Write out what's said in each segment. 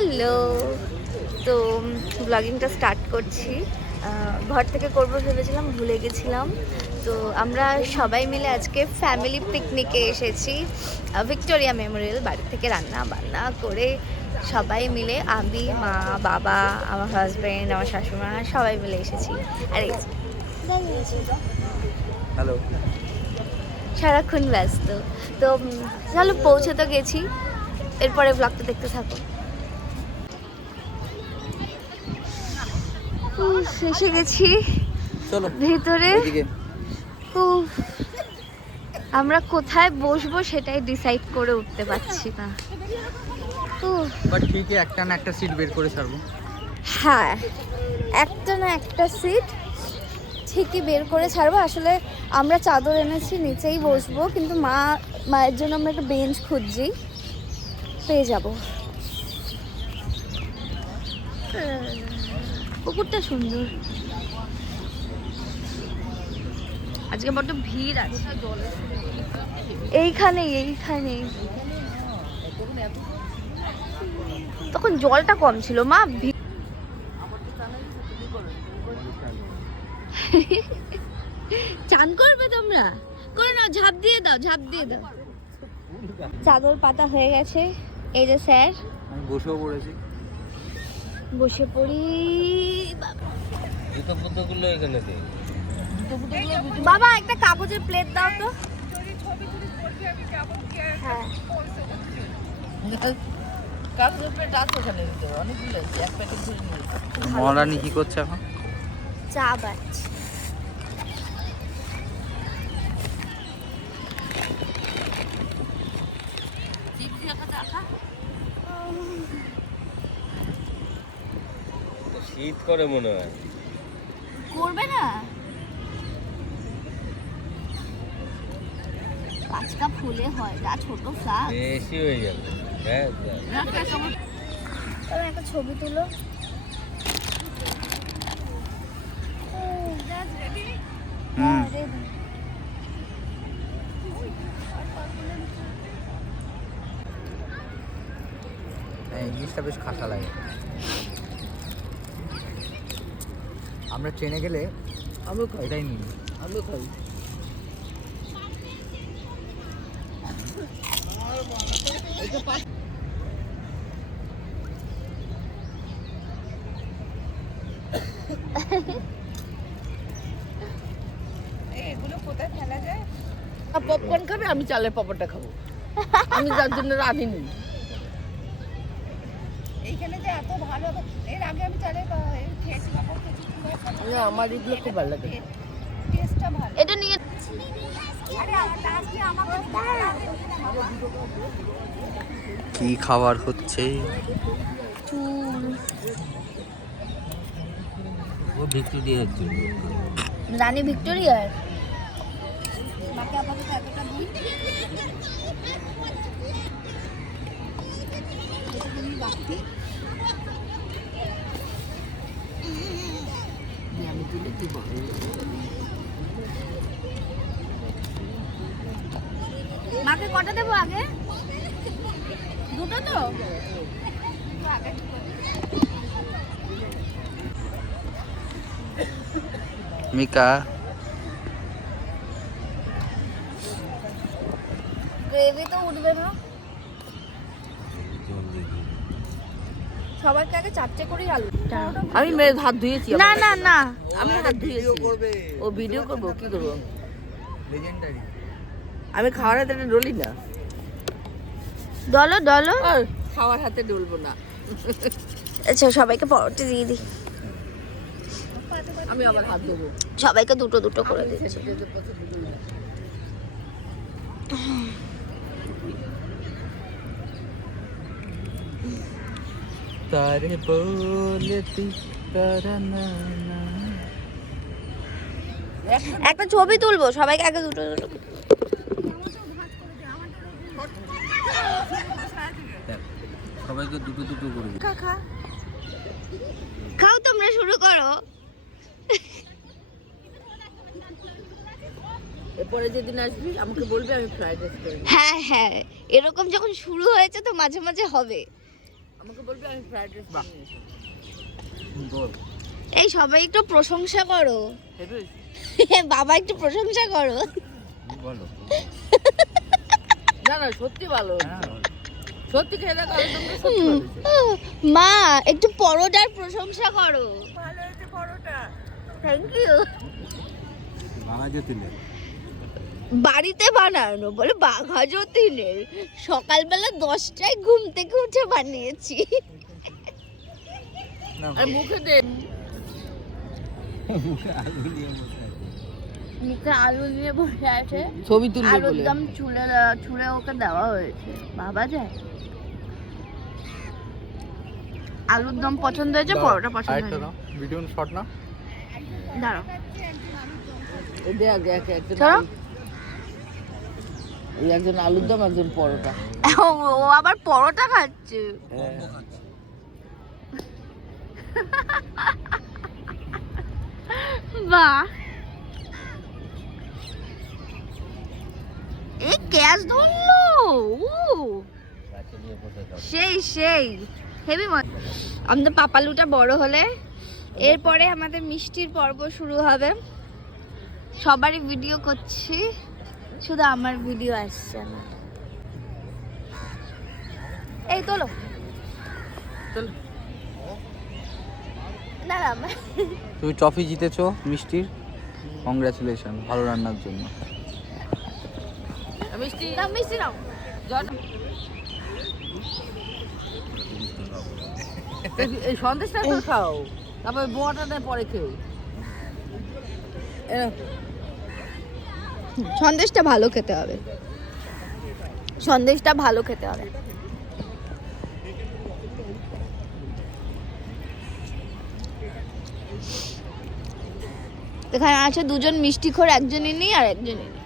Hello, তো ব্লগিংটা start করছি। ঘর থেকে করবো ভেবেছিলাম, ভুলে গেছিলাম। তো আমরা সবাই মিলে আজকে ফ্যামিলি পিকনিকে এসেছি ভিক্টোরিয়া মেমোরিয়াল। বাড়ি থেকে রান্না বান্না করে সবাই মিলে, আমি, মা, বাবা, আমার হাজব্যান্ড, আমার শাশুড়া, সবাই মিলে এসেছি। আর এই হ্যালো, সারাক্ষণ ব্যস্ত। তো চলো, পৌঁছে তো গেছি, এরপরে ব্লগটা দেখতে থাকো। এসে গেছি ভেতরে। আমরা কোথায় বসবো সেটাই ডিসাইড করে উঠতে পারছি না। বাট ঠিকই একটা না একটা সিট বের করে ছাড়বো। হ্যাঁ, একটা না একটা সিট ঠিকই বের করে ছাড়বো। আসলে আমরা চাদর এনেছি, নিচেই বসবো, কিন্তু মায়ের জন্য আমরা একটা বেঞ্চ খুঁজছি, পেয়ে যাব। পুকুরটা সুন্দর, আজকে বড্ড ভিড় আছে এইখানে। তখন জলটা কম ছিল, মা। চান করবে তোমরা? করে নাও, ঝাঁপ দিয়ে দাও। চাদর পাতা হয়ে গেছে। এই যে স্যার, আমি বসেও পড়েছি। বসে পড়ি। বাবা একটা কাগজের প্লেট দাও তো। হ্যাঁ, মহারানী কি করছে এখন? চা বাচ্চা। শীত করে মনে হয়। করবে না? 5 কাপ ফুলে হয়, যা ছোট ফ্লাগ। বেশি হয়ে যাবে। হ্যাঁ, একটা ছবি তুলো। জিনিসটা বেশ খাসা লাগে। আমরা ট্রেনে গেলে এটাই নিই। আমিও খাই। পপকর্ন খাবে, আমি চালের পপকর্নটা খাবো। আমি যার জন্য রাঁধিনি। এইখানে যে এত ভালো, এর আগে আমি চালে খেয়েছি, আমার এগুলো খুব ভালো লাগে। টেস্টটা ভালো। এটা নিয়ে কি খাবার হচ্ছে? ও ভিক্টোরিয়ার জন্য। রানী ভিক্টোরিয়ার। মাকে আপাতত এতটা দিই। আমি তুলে দিব। মাকে কটা দেবো আগে? দুটো তো? মিকা গ্রেভি তো উঠবে না। সবাইকে আগে 4টে করে আলু। আমি মেয়ের হাত ধুয়েছি। না না না, আমি হাত ধুয়েছি। ও ভিডিও করবো, কি করবো? লেজেন্ডারি। আমি খাওয়ার হাতে ডলি না। ডলো। আর খাওয়ার হাতে ডলবো না। আচ্ছা, সবাইকে পরোটা দিয়ে দিই। আমি আবার হাত দেবো। সবাইকে দুটো করে দিচ্ছি। তারে বলেতি তারানা। একটা ছবি তুলবো, সবাইকে আগে দুটো। সবাইকে দুটো করে দিই। খাও, তোমরা শুরু করো। এরপরে যেদিন আসবি আমাকে বলবি, আমি ফ্রাইড রাইস করি। হ্যাঁ, এরকম যখন শুরু হয়েছে তো মাঝে মাঝে হবে। আমাকে বলবি আমি ফ্রাইড রাইস বাহ। নিয়ে এসেছি। বল এই সবাই একটু প্রশংসা করো। হেভি বাবা একটু প্রশংসা করো। বলো না না সত্যি ভালো হয়েছে। হ্যাঁ সত্যি খেয়ে দেখো আলুদমটা সত্যি ভালো হয়েছে। মা একটু পরোটার প্রশংসা করো। ভালো হয়েছে পরোটা। Thank you. বাবা জ্যোতিলে বাড়িতে বানানো বলে বাঘা যতীনের। সকালবেলা 10টায় ঘুম থেকে উঠে বানিয়েছি। না আর মুখে দে। আলু নিয়ে বসে আছে। মুখে আলু নিয়ে বসে আছে। ছবি তুলবে আলুর বলে। দম ছুঁড়ে ওকে দেওয়া হয়েছে। বাবা যায়। আলুর দম পছন্দ হয়েছে, পরোটা পছন্দ আরেকটা হয়েছে। দাও ভিডিও শট না দাঁড়াও। এই দে আগে একে একজন চলো। এই একজন আলুর দম একজন পরোটা। ও আবার পরোটা খাচ্ছে। বাহ, এই ক্যাশ ধরলো। গাছে নিয়ে বসে থাকো। সেই হেভি মজা। আমাদের পাপালুটা বড় হলে এরপরে আমাদের মিষ্টির পর্ব শুরু হবে। সবারই ভিডিও করছি, শুধু আমার ভিডিও আসছে না। এই তোলো। চলো। না না তুমি ট্রফি জিতেছো মিষ্টির, কংগ্রাচুলেশন ভালো রান্নার জন্য। মিষ্টি না, মিষ্টি নাও। জল। এই সন্দেশটা তো খাও, তারপর বোয়াটা দেয় পরে খেও। সন্দেশটা ভালো খেতে হবে, সন্দেশটা ভালো খেতে হবে। এখানে আছে দুজন মিষ্টিখোর, একজনই নেই আর একজনই নেই।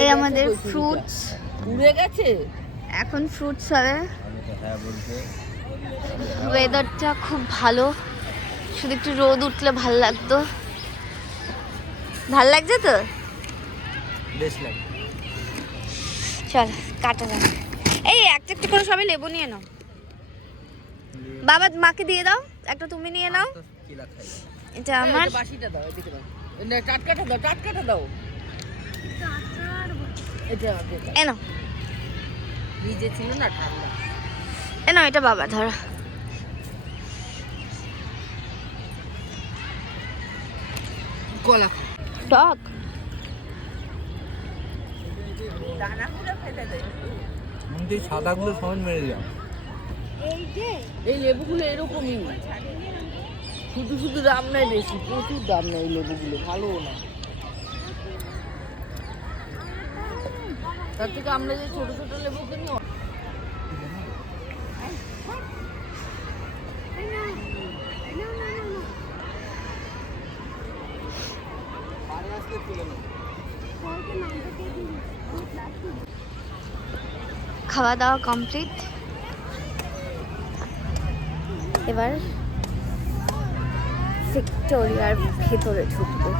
এই আমাদের ফ্রুটস, উড়ে গেছে। এখন ফ্রুটস হবে। আমি তো হ্যাঁ বলছে। ওয়েদারটা খুব ভালো, শুধু একটু রোদ উঠলে ভাল লাগতো। ভাল লাগছে তো? বেশ লাগে। চল কাটা যাক। এই একটা একটা করে সবাই লেবু নিয়ে নাও। বাবা মাকে দিয়ে দাও, একটা তুমি নিয়ে নাও। কিলা খাই এটা আমার। এই বাসিটা দাও, এদিকে দাও। না, টাটকাটা দাও, টাটকাটা দাও। এটা এ নাও, ভিজে ছিল না, ঠান্ডা। এ নাও, এটা বাবা ধরো। কলা টক। দানাগুলো ফেলে দে। মন্দির সাদাগুলো সমান মেরে যাও। এই লেবুগুলো এরকমই, শুধু শুধু দাম নেই বেশি, প্রচুর দাম নেই লেবুগুলো, ভালো না। তার থেকে আমরা যে ছোট ছোট লেবু কিনি খাওয়া দাওয়া কমপ্লিট, এবার ভিক্টোরিয়ার ভেতরে ঢুকবো।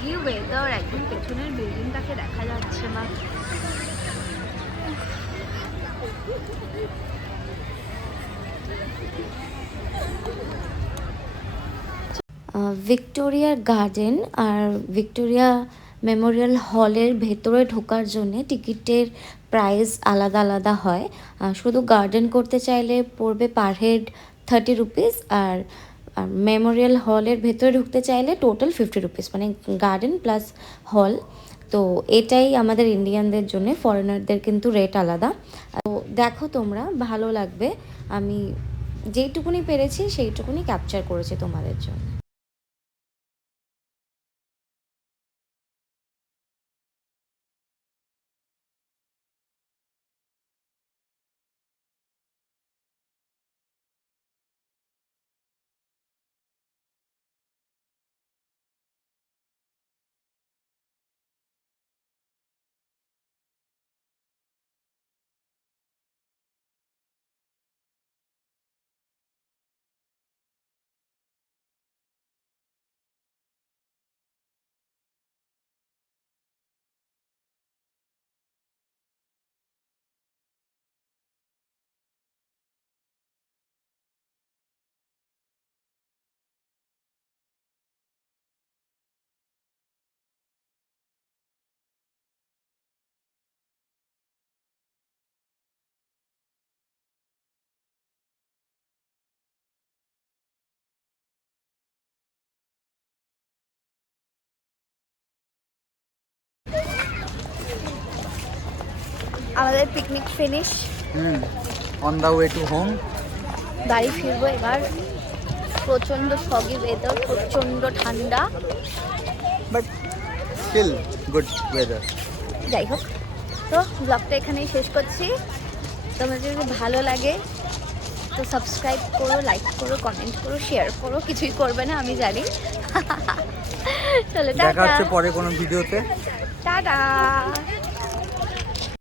কি ওয়েদার, একদম পেছনের বিল্ডিংটাকে দেখা যাচ্ছে না। ভিক্টোরিয়ার গার্ডেন আর ভিক্টোরিয়া মেমোরিয়াল হলের ভেতরে ঢোকার জন্য টিকিটের প্রাইস আলাদা আলাদা হয়। শুধু গার্ডেন করতে চাইলে পড়বে পার হেড 30 রুপিস, আর মেমোরিয়াল হলের ভেতরে ঢুকতে চাইলে টোটাল 50 রুপিস, মানে গার্ডেন প্লাস হল। তো এটাই আমাদের ইন্ডিয়ানদের জন্য, ফরেনারদের কিন্তু রেট আলাদা। তো দেখো তোমরা, ভালো লাগবে। আমি যেইটুকুনি পেরেছি সেইটুকুনি ক্যাপচার করেছি তোমাদের জন্য। আমাদের picnic finish. On the way to home. বাড়ি ফিরবো এবার। প্রচণ্ড foggy ওয়েদার, প্রচণ্ড ঠান্ডা, বাট স্টিল গুড ওয়েদার। যাই হোক, তো ব্লগটা এখানেই শেষ করছি। তোমাদের যদি ভালো লাগে তো সাবস্ক্রাইব করো, লাইক করো, কমেন্ট করো, শেয়ার করো। কিছুই করবে না আমি জানি। চলো দেখা টাটা হচ্ছে পরে কোনো ভিডিওতে। টাটা।